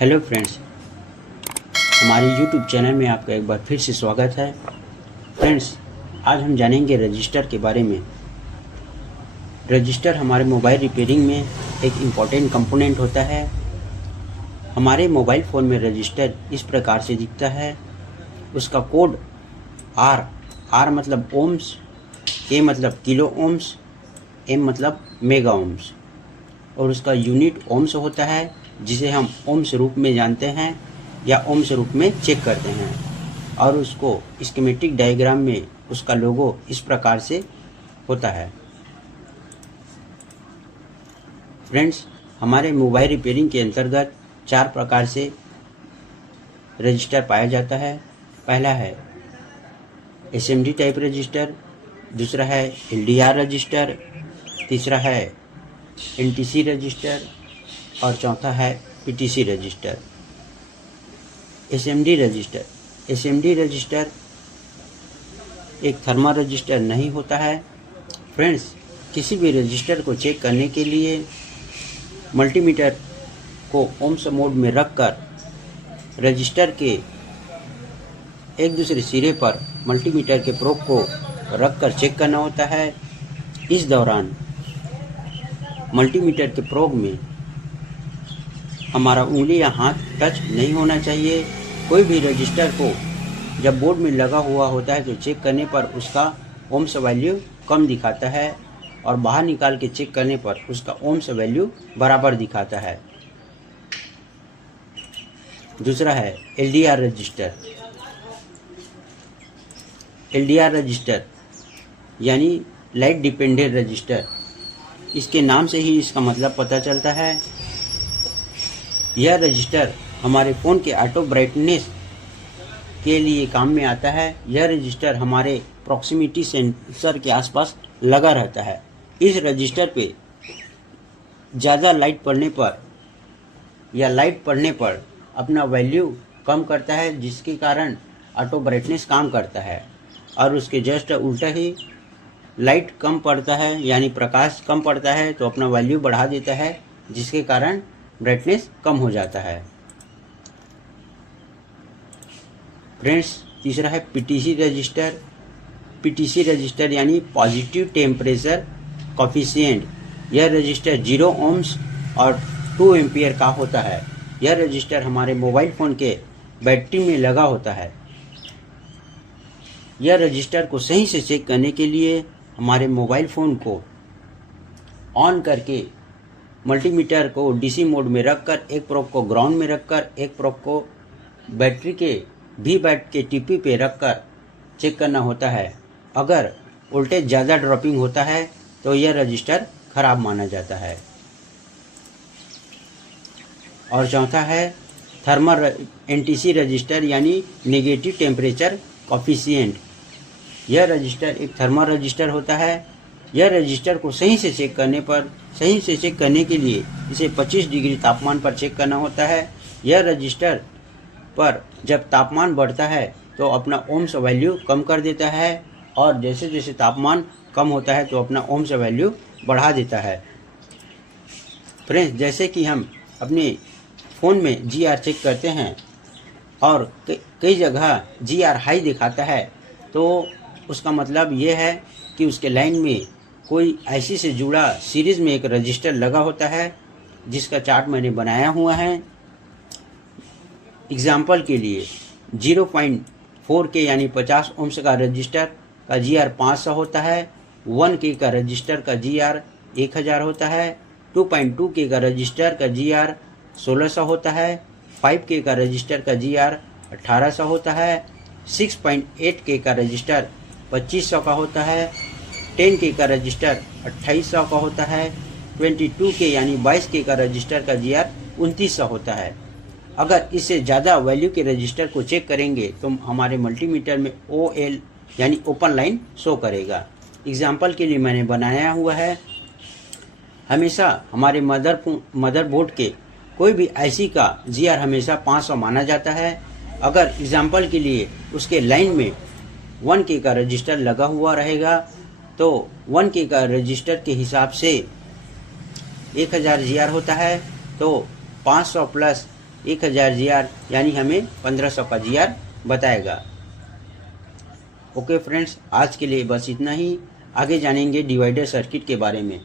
Hello friends, हमारे YouTube channel में आपका एक बार फिर से स्वागत है। फ्रेंड्स, आज हम जानेंगे रजिस्टर के बारे में। रजिस्टर हमारे मोबाइल रिपेयरिंग में एक इम्पॉर्टेंट कंपोनेंट होता है। हमारे मोबाइल फ़ोन में रजिस्टर इस प्रकार से दिखता है। उसका कोड आर मतलब ओम्स, के मतलब किलो ओम्स, एम मतलब मेगा ओम्स और उसका यूनिट ओम्स होता है, जिसे हम ओम्स रूप में जानते हैं या ओम्स रूप में चेक करते हैं। और उसको स्कीमेटिक डायग्राम में उसका लोगो इस प्रकार से होता है। फ्रेंड्स, हमारे मोबाइल रिपेयरिंग के अंतर्गत 4 प्रकार से रजिस्टर पाया जाता है। पहला है एसएमडी टाइप रजिस्टर, दूसरा है एलडीआर रजिस्टर, तीसरा है एनटीसी रजिस्टर और चौथा है पीटीसी रजिस्टर। एसएमडी रजिस्टर एक थर्मल रजिस्टर नहीं होता है। फ्रेंड्स, किसी भी रजिस्टर को चेक करने के लिए मल्टीमीटर को ओम्स मोड में रखकर रजिस्टर के एक दूसरे सिरे पर मल्टीमीटर के प्रोब को रखकर चेक करना होता है। इस दौरान मल्टीमीटर के प्रोब में हमारा उंगली या हाथ टच नहीं होना चाहिए। कोई भी रजिस्टर को जब बोर्ड में लगा हुआ होता है तो चेक करने पर उसका ओम्स वैल्यू कम दिखाता है और बाहर निकाल के चेक करने पर उसका ओम्स वैल्यू बराबर दिखाता है। दूसरा है एलडीआर रजिस्टर यानी लाइट डिपेंडेंट रजिस्टर। इसके नाम से ही इसका मतलब पता चलता है। यह रजिस्टर हमारे फ़ोन के ऑटो ब्राइटनेस के लिए काम में आता है। यह रजिस्टर हमारे प्रॉक्सिमिटी सेंसर के आसपास लगा रहता है। इस रजिस्टर पे ज़्यादा लाइट पड़ने पर अपना वैल्यू कम करता है, जिसके कारण ऑटो ब्राइटनेस काम करता है। और उसके जस्ट उल्टा ही लाइट कम पड़ता है यानी प्रकाश कम पड़ता है तो अपना वैल्यू बढ़ा देता है, जिसके कारण ब्राइटनेस कम हो जाता है। फ्रेंड्स, तीसरा है पीटीसी रजिस्टर यानी पॉजिटिव टेम्परेचर कोफिशिएंट। यह रजिस्टर 0 ओम्स और 2 एम्पियर का होता है। यह रजिस्टर हमारे मोबाइल फ़ोन के बैटरी में लगा होता है। यह रजिस्टर को सही से चेक करने के लिए हमारे मोबाइल फ़ोन को ऑन करके मल्टीमीटर को डीसी मोड में रखकर एक प्रोब को ग्राउंड में रखकर एक प्रोब को बैटरी के बैट के टीपी पे रखकर चेक करना होता है। अगर वोल्टेज ज़्यादा ड्रॉपिंग होता है तो यह रजिस्टर खराब माना जाता है। और चौथा है थर्मल एनटीसी रजिस्टर यानी नेगेटिव टेम्परेचर कोफिशिएंट। यह रजिस्टर एक थर्मल रजिस्टर होता है। यह रजिस्टर को सही से चेक करने के लिए इसे 25 डिग्री तापमान पर चेक करना होता है। यह रजिस्टर पर जब तापमान बढ़ता है तो अपना ओम्स वैल्यू कम कर देता है और जैसे जैसे तापमान कम होता है तो अपना ओम्स वैल्यू बढ़ा देता है। फ्रेंड्स, जैसे कि हम अपने फ़ोन में जीआर चेक करते हैं और कई जगह जीआर हाई दिखाता है तो उसका मतलब ये है कि उसके लाइन में कोई आईसी से जुड़ा सीरीज़ में एक रजिस्टर लगा होता है, जिसका चार्ट मैंने बनाया हुआ है। एग्जाम्पल के लिए 0.4 के यानी 50 ओम्स का रजिस्टर का जीआर 500 होता है। 1 के का रजिस्टर का जीआर 1000 होता है। 2.2 के का रजिस्टर का जीआर 1600 होता है। 5 के का रजिस्टर का जीआर 1800 होता है। 6.8 के का रजिस्टर 2500 का होता है। 10 के का रजिस्टर 2800 का होता है। 22 के यानी 22 के का रजिस्टर का जीआर 2900 होता है। अगर इससे ज़्यादा वैल्यू के रजिस्टर को चेक करेंगे तो हमारे मल्टीमीटर में OL यानी ओपन लाइन शो करेगा। एग्जाम्पल के लिए मैंने बनाया हुआ है। हमेशा हमारे मदरबोर्ड के कोई भी आईसी का जीआर हमेशा 500 माना जाता है। अगर एग्जाम्पल के लिए उसके लाइन में 1 के का रजिस्टर लगा हुआ रहेगा तो 1 के का रजिस्टर के हिसाब से 1000 जीआर होता है, तो 500 प्लस 1000 GR यानी हमें 1500 का GR बताएगा। ओके फ्रेंड्स, आज के लिए बस इतना ही। आगे जानेंगे डिवाइडर सर्किट के बारे में।